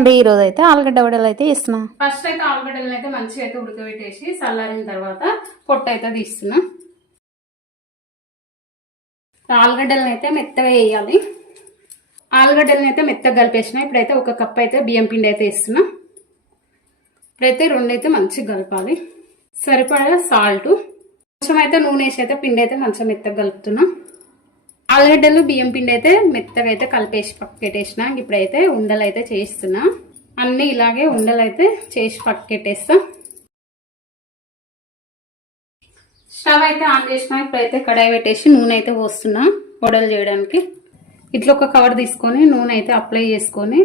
అండి, ఈ రోజు అయితే ఆలుగడ్డ వడలు అయితే ఇస్తున్నా. ఫస్ట్ అయితే ఆలుగడ్డలను అయితే మంచిగా అయితే ఉడకబెట్టేసి చల్లారిన తర్వాత పొట్టు అయితే తీస్తున్నా. ఆలుగడ్డలను అయితే మెత్తగా వేయాలి. ఆలుగడ్డలను అయితే మెత్తగా కలిపేసిన. ఇప్పుడైతే ఒక కప్ అయితే బియ్యం పిండి అయితే వేస్తున్నా. ఇప్పుడైతే రెండు అయితే మంచిగా కలపాలి. సరిపడా సాల్ట్, కొంచెం అయితే నూనె వేసి అయితే పిండి అయితే మంచిగా మెత్తగా కలుపుతున్నా. ఆలుగడ్డలు బియ్యం పిండి అయితే మెత్తగా అయితే కలిపేసి పక్కకెట్టేసిన. ఇప్పుడైతే ఉండలు అయితే చేస్తున్నా. అన్ని ఇలాగే ఉండలు అయితే చేసి పక్కకెట్టేస్తా. స్టవ్ అయితే ఆన్ చేసిన. ఇప్పుడైతే కడాయి పెట్టేసి నూనె అయితే పోస్తున్నా వడలు చేయడానికి. ఇట్లా ఒక కవర్ తీసుకొని నూనె అయితే అప్లై చేసుకొని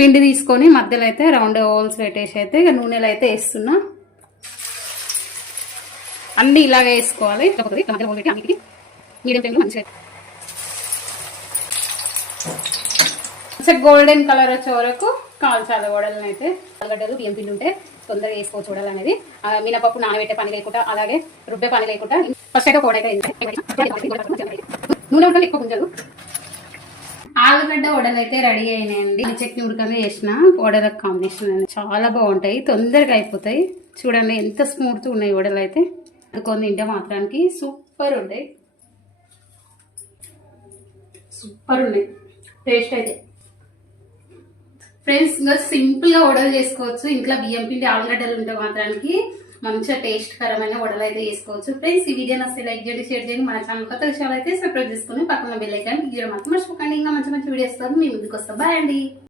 పిండి తీసుకొని మధ్యలో అయితే రౌండ్ హోల్స్ పెట్టేసి అయితే నూనెలో అయితే వేస్తున్నా. అన్ని ఇలాగే వేసుకోవాలి. మీడియం టైంలో మంచిగా గోల్డెన్ కలర్ వచ్చే వరకు కాల్చాలి వడలను అయితే. ఆలుగడ్డలు బియ్యం పిండి ఉంటే తొందరగా వేసుకోవచ్చు వడలు అనేది. మినపప్పు నానబెట్టే పని లేకుండా, అలాగే రుబ్బే పని లేకుండా ఫస్ట్ అయితే కోడైతే నూనె ఉడకలు ఎక్కువ గుంజలు. ఆలుగడ్డ వడలు అయితే రెడీ అయినాయండి. చట్నీ ఉడకగా చేసిన వడల కాంబినేషన్ అనేది చాలా బాగుంటాయి, తొందరగా అయిపోతాయి. చూడండి ఎంత స్మూత్ ఉన్నాయి వడలు అయితే. కొన్ని తింటే మాత్రానికి సూపర్ ఉంటాయి, సూపర్ ఉన్నాయి టేస్ట్ అయితే. ఫ్రెండ్స్ ఇంకా సింపుల్ గా వడలు చేసుకోవచ్చు. ఇంట్లో బియ్యం పిండి ఆలుగడ్డలు ఉంటే మాత్రానికి మంచిగా టేస్ట్ కరమైన వడలు అయితే చేసుకోవచ్చు. ఫ్రెండ్స్ ఈ వీడియో నచ్చితే లైక్ చేయండి, షేర్ చేయండి. మన ఛానల్ కొత్త విషయాలు అయితే సబ్స్క్రైబ్ చేసుకుని పక్కన బెల్ ఐకాన్ క్లిక్ చేయడం మాత్రం మర్చిపోకండి. ఇంకా మంచి మంచి వీడియోస్ మీ ముందుకు వస్తాం. బాయ్ అండి.